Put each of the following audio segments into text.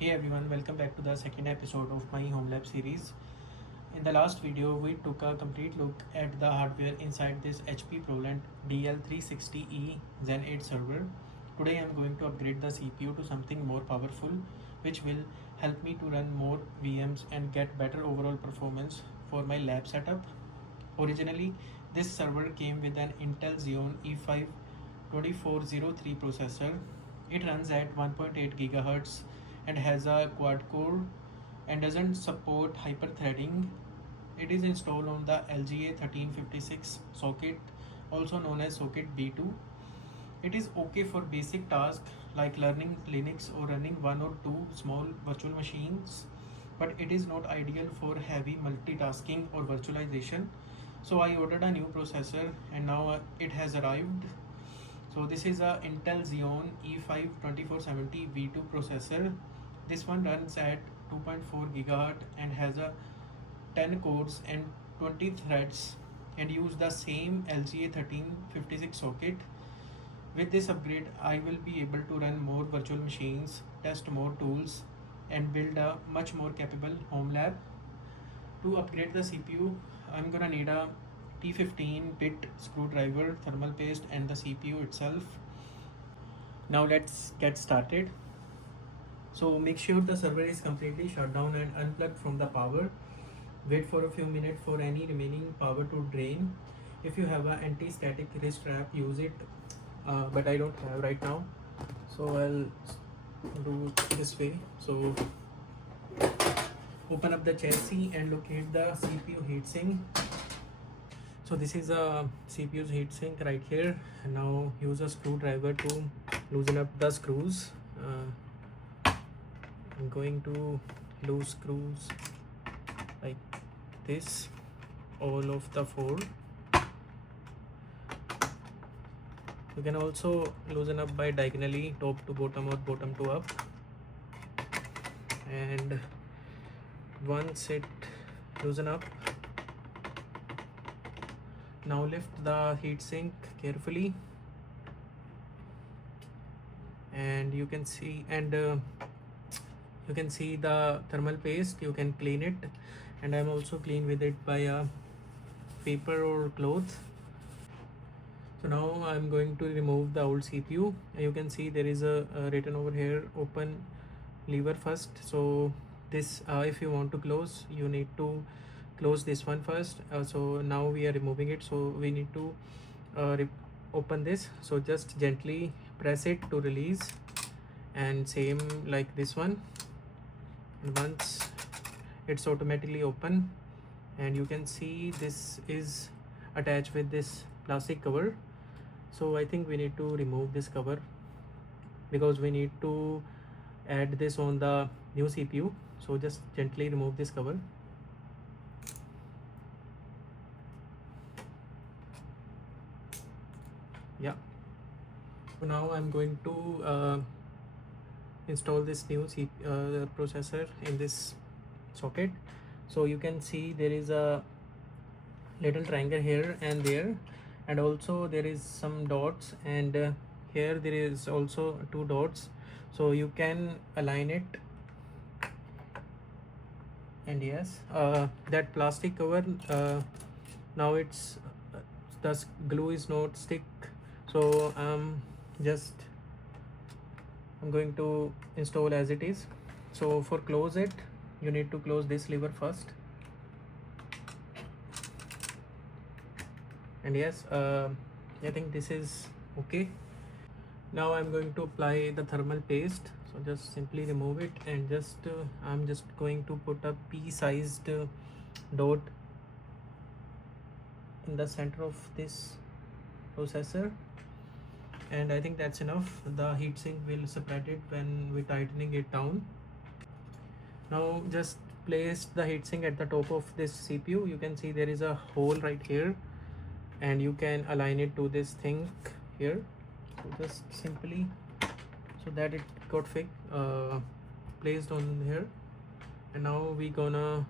Hey everyone, welcome back to the second episode of my home lab series. In the last video, we took a complete look at the hardware inside this HP ProLiant DL360e Gen8 server. Today I am going to upgrade the CPU to something more powerful, which will help me to run more VMs and get better overall performance for my lab setup. Originally, this server came with an Intel Xeon E5-2403 processor. It runs at 1.8 GHz and has a quad core and doesn't support hyperthreading. It is installed on the LGA 1356 socket, also known as socket B2. It is okay for basic tasks like learning Linux or running one or two small virtual machines, but it is not ideal for heavy multitasking or virtualization. So I ordered a new processor and now it has arrived. So this is a Intel Xeon E5-2470 V2 processor. This one runs at 2.4 GHz and has a 10 cores and 20 threads and use the same LGA 1356 socket. With this upgrade, I will be able to run more virtual machines, test more tools, and build a much more capable home lab. To upgrade the CPU, I'm gonna need a T15 bit screwdriver, thermal paste, and the CPU itself. Now let's get started. So make sure the server is completely shut down and unplugged from the power. Wait for a few minutes for any remaining power to drain. If you have an anti-static wrist strap, use it, but I don't have right now, so I'll do this way. So open up the chassis and locate the CPU heatsink. So this is a CPU's heatsink right here, and now use a screwdriver to loosen up the screws. I'm going to loose screws like this, all of the four. You can also loosen up by diagonally, top to bottom or bottom to up. And once it loosen up, now lift the heatsink carefully, and you can see the thermal paste. You can clean it, and I'm also clean with it by a paper or cloth. So now I'm going to remove the old CPU. You can see there is a written over here, open lever first. So this if you want to close, you need to close this one first. So now we are removing it, so we need to open this. So just gently press it to release, and same like this one. And once it's automatically open, and you can see this is attached with this plastic cover. So I think we need to remove this cover because we need to add this on the new CPU. So just gently remove this cover. Yeah. So now I'm going to install this new processor in this socket. So you can see there is a little triangle here and there, and also there is some dots, and here there is also two dots, so you can align it. And yes, that plastic cover, now it's the glue is not stick, so I'm going to install as it is. So for close it, you need to close this lever first. And yes, I think this is okay. Now I'm going to apply the thermal paste. So just simply remove it, and I'm just going to put a pea-sized dot in the center of this processor, and I think that's enough. The heatsink will separate it when we tightening it down. Now just place the heatsink at the top of this CPU. You can see there is a hole right here, and you can align it to this thing here. So just simply, so that it got placed on here, and now we gonna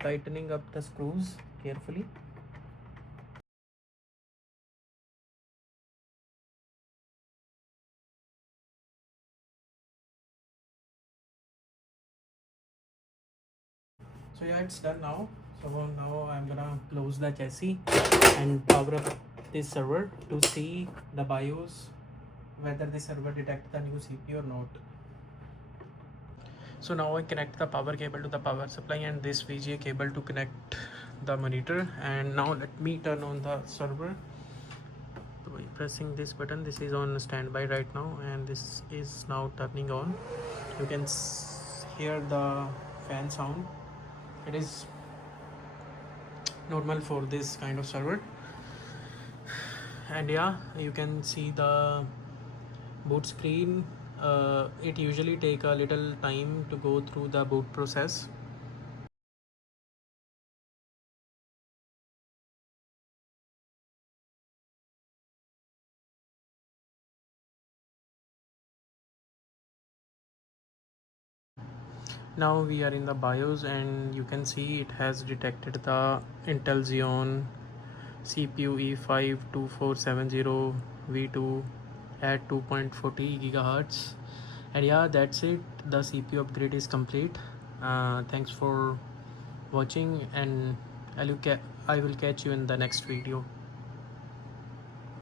tightening up the screws carefully. So yeah, it's done now. So now I'm gonna close the chassis and power up this server to see the BIOS, whether the server detects the new CPU or not. So now I connect the power cable to the power supply and this VGA cable to connect the monitor. And now let me turn on the server. So by pressing this button, this is on standby right now and this is now turning on. You can hear the fan sound. It is normal for this kind of server. And yeah, you can see the boot screen. It usually take a little time to go through the boot process. Now we are in the BIOS and you can see it has detected the Intel Xeon CPU E5-2470 V2 at 2.40 gigahertz. And yeah, that's it. The CPU upgrade is complete. Thanks for watching and I will catch you in the next video.